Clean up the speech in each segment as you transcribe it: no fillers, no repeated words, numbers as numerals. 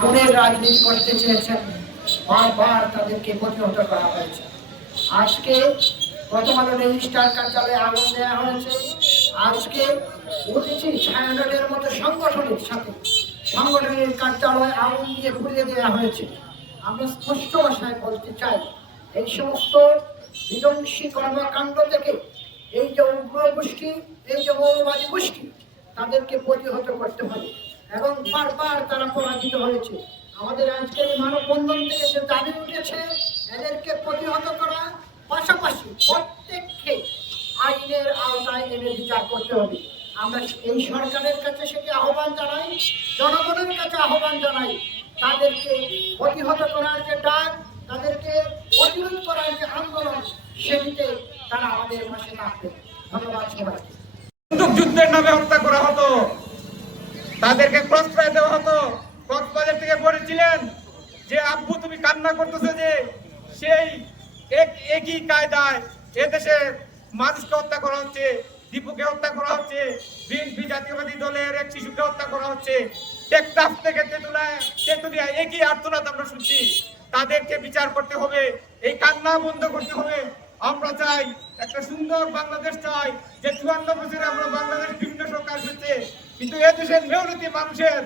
আগুনের রাজনীতি করতে চেয়েছেন, বারবার তাদেরকে প্রতিহত করা হয়েছে। আজকে বর্তমানে রেজিস্ট্রার কার্যালয়ে আগুন দেওয়া হয়েছে। আজকে উঠেছি ছায়ানটের মতো সংগঠনের সাথে সংগঠনের কার্যালয়ে আগুন দিয়ে পুড়িয়ে দেওয়া হয়েছে। আমরা স্পষ্ট ভাষায় বলতে চাই, এই সমস্ত বিধ্বংসী কর্মকাণ্ড থেকে এই যে উগ্র গোষ্ঠী, এই যে মৌলবাদী গোষ্ঠী, তাদেরকে প্রতিহত করতে হবে এবং বারবার তারা পরাজিত হয়েছে। আমাদের আজকের মানববন্ধন থেকে যে দাবি উঠেছে, এদেরকে প্রতিহত করা, পাশাপাশি প্রত্যেককে আইনের আওতায় এনে বিচার করতে হবে। আমরা এই সরকারের কাছে সেটি আহ্বান জানাই, জনগণের কাছে আহ্বান জানাই, তাদেরকে প্রতিহত করার যে ডাক, তাদেরকে প্রতিরোধ করার যে আন্দোলন, সেটিতে তারা আমাদের পাশে থাকবে। ধন্যবাদ সবাইকে। যুদ্ধের নামে হত্যা করা হতো, তাদেরকে প্রশ্রয় দেওয়া হতো। কক্সবাজার থেকে বলেছিলেন যে আব্বু তুমি কান্না করতেছো যে সেই একই কায়দায় এদেশের মানুষকে হত্যা করা হচ্ছে, দীপুকে হত্যা করা হচ্ছে, বিএনপি জাতীয়বাদী দলের এক শিশুকে হত্যা করা হচ্ছে, টেকনাফ থেকে তেতুলিয়া একই আর্তনাদ আমরা শুনছি। তাদেরকে বিচার করতে হবে, এই কান্না বন্ধ করতে হবে। আমরা চাই একটা সুন্দর বাংলাদেশ চাই, যে 54 বছরে আমরা বাংলাদেশ বিভিন্ন সরকার হচ্ছে, কিন্তু এদেশের মেয়রিটি মানুষের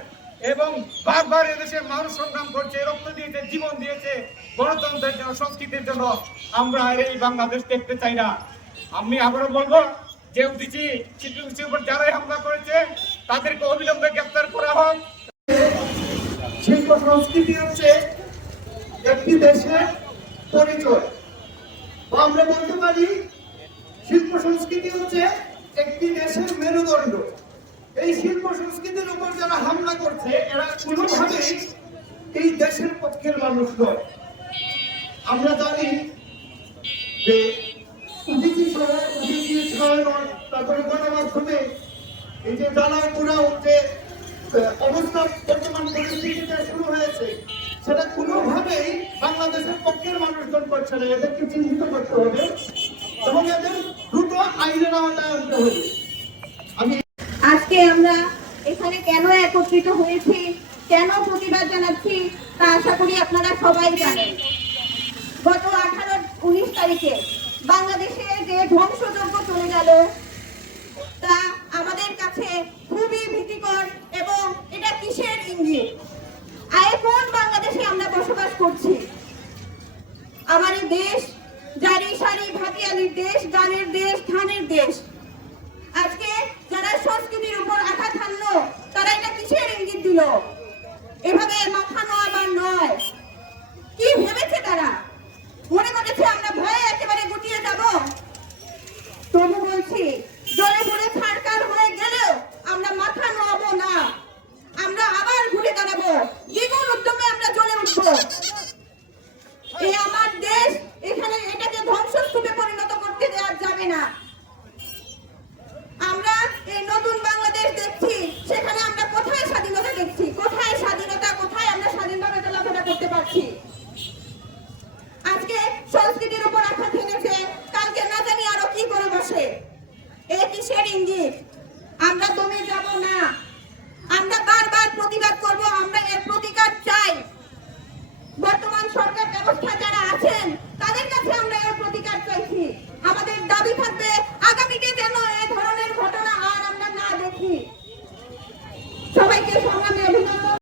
এবং বারবার এদেশের মানুষ সংগ্রাম করছে, রক্ত দিয়েছে, জীবন দিয়েছে গণতন্ত্রের জন্য, সংস্কৃতির জন্য। আমরা এই বাংলাদেশ দেখতে চাই না। আমি আবারও বলবো যে উঠেছি শিল্পীর উপর যারাই হামলা করেছে তাদেরকে অবিলম্বে গ্রেফতার করা হোক। শিল্প সংস্কৃতি হচ্ছে একটি দেশের পরিচয়। আমরা বলতে পারি শিল্প সংস্কৃতি হচ্ছে একটি দেশের মেরুদণ্ড। এই শিল্প সংস্কৃতির উপর যারা হামলা করছে, এরা কোনোভাবেই এই দেশের পক্ষের মানুষ নয়। আমরা জানি যে তারপরে গণমাধ্যমে এই যে জ্বালাও পোড়াও যে অবস্থা বর্তমান পরিস্থিতিতে শুরু হয়েছে, সেটা কোনোভাবেই বাংলাদেশের পক্ষের মানুষজন করছে না। এদেরকে চিহ্নিত করতে হবে এবং এদের দ্রুত আইনের আওতায় আনতে হবে। আজকে আমরা এখানে কেন একত্রিত হয়েছি, কেন প্রতিবাদ জানাচ্ছি, তা আশা করি আপনারা সবাই জানেন। গত 18-19 তারিখে বাংলাদেশে যে ধ্বংসযজ্ঞ চলে গেল, তা আমাদের কাছে খুবই ভীতিকর এবং এটা কিসের ইঙ্গিত? কোন বাংলাদেশে আমরা বসবাস করছি? আমার এই দেশ জারি সারি ভাটিয়ালির দেশ, গানের দেশ, ধানের দেশ। আজকে যারা সংস্কৃতির উপর আঘাত হানলো, তারা এটা কিসের ইঙ্গিত দিল? এভাবে